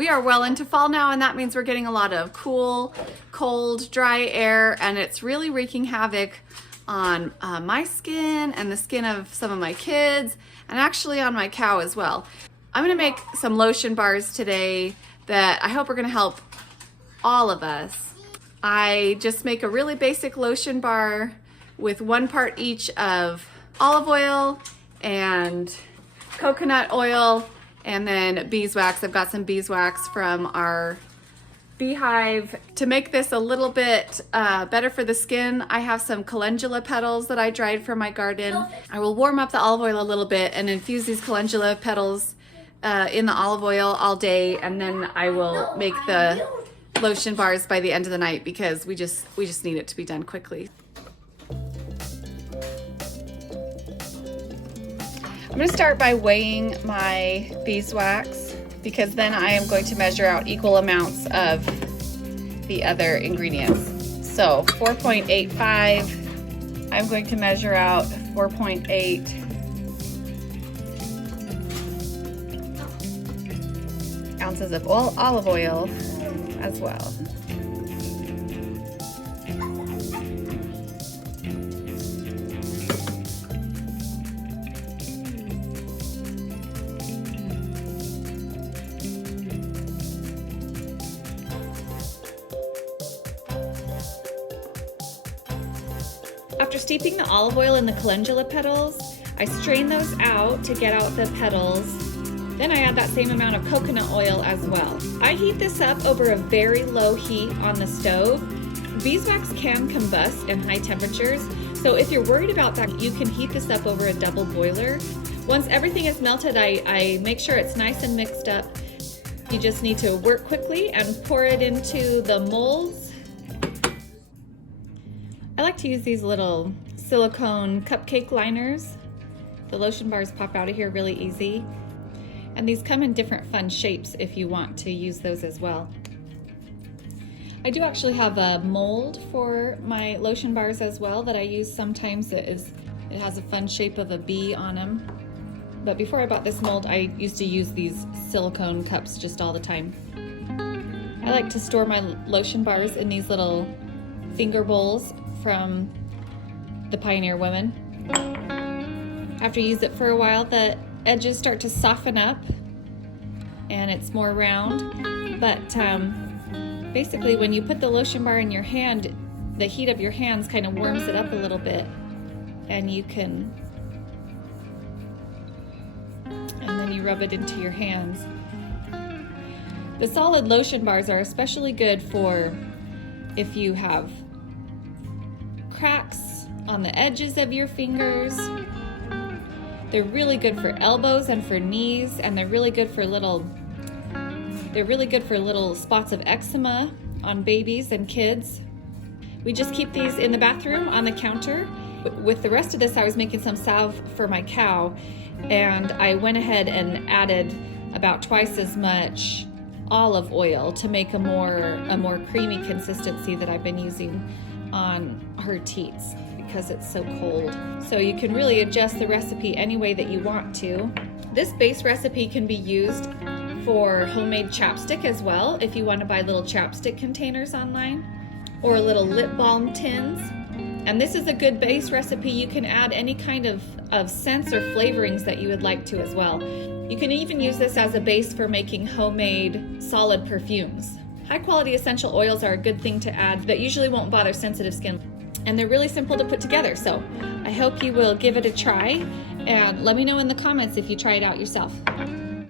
We are well into fall now, and that means we're getting a lot of cool, cold, dry air, and it's really wreaking havoc on my skin and the skin of some of my kids, and actually on my cow as well. I'm gonna make some lotion bars today that I hope are gonna help all of us. I just make a really basic lotion bar with 1 part each of olive oil and coconut oil, and then beeswax. I've got some beeswax from our beehive. To make this a little bit better for the skin, I have some calendula petals that I dried from my garden. I will warm up the olive oil a little bit and infuse these calendula petals in the olive oil all day, and then I will make the lotion bars by the end of the night because we just need it to be done quickly. I'm gonna start by weighing my beeswax because then I am going to measure out equal amounts of the other ingredients. So 4.85, I'm going to measure out 4.8 ounces of olive oil as well. After steeping the olive oil in the calendula petals, I strain those out to get out the petals. Then I add that same amount of coconut oil as well. I heat this up over a very low heat on the stove. Beeswax can combust in high temperatures, so if you're worried about that, you can heat this up over a double boiler. Once everything is melted, I make sure it's nice and mixed up. You just need to work quickly and pour it into the molds. I like to use these little silicone cupcake liners. The lotion bars pop out of here really easy. And these come in different fun shapes if you want to use those as well. I do actually have a mold for my lotion bars as well that I use sometimes. It has a fun shape of a bee on them. But before I bought this mold, I used to use these silicone cups just all the time. I like to store my lotion bars in these little finger bowls from the Pioneer Women. After you use it for a while, the edges start to soften up and it's more round. But basically when you put the lotion bar in your hand, the heat of your hands kind of warms it up a little bit, and then you rub it into your hands. The solid lotion bars are especially good for if you have cracks on the edges of your fingers. They're really good for elbows and for knees, and they're really good for little spots of eczema on babies and kids. We just keep these in the bathroom on the counter. With the rest of this, I was making some salve for my cow, and I went ahead and added about twice as much olive oil to make a more creamy consistency that I've been using on her teats because it's so cold. So you can really adjust the recipe any way that you want to. This base recipe can be used for homemade chapstick as well if you want to buy little chapstick containers online, or little lip balm tins. And this is a good base recipe. You can add any kind of scents or flavorings that you would like to as well. You can even use this as a base for making homemade solid perfumes. High quality essential oils are a good thing to add that usually won't bother sensitive skin. And they're really simple to put together. So I hope you will give it a try, and let me know in the comments if you try it out yourself.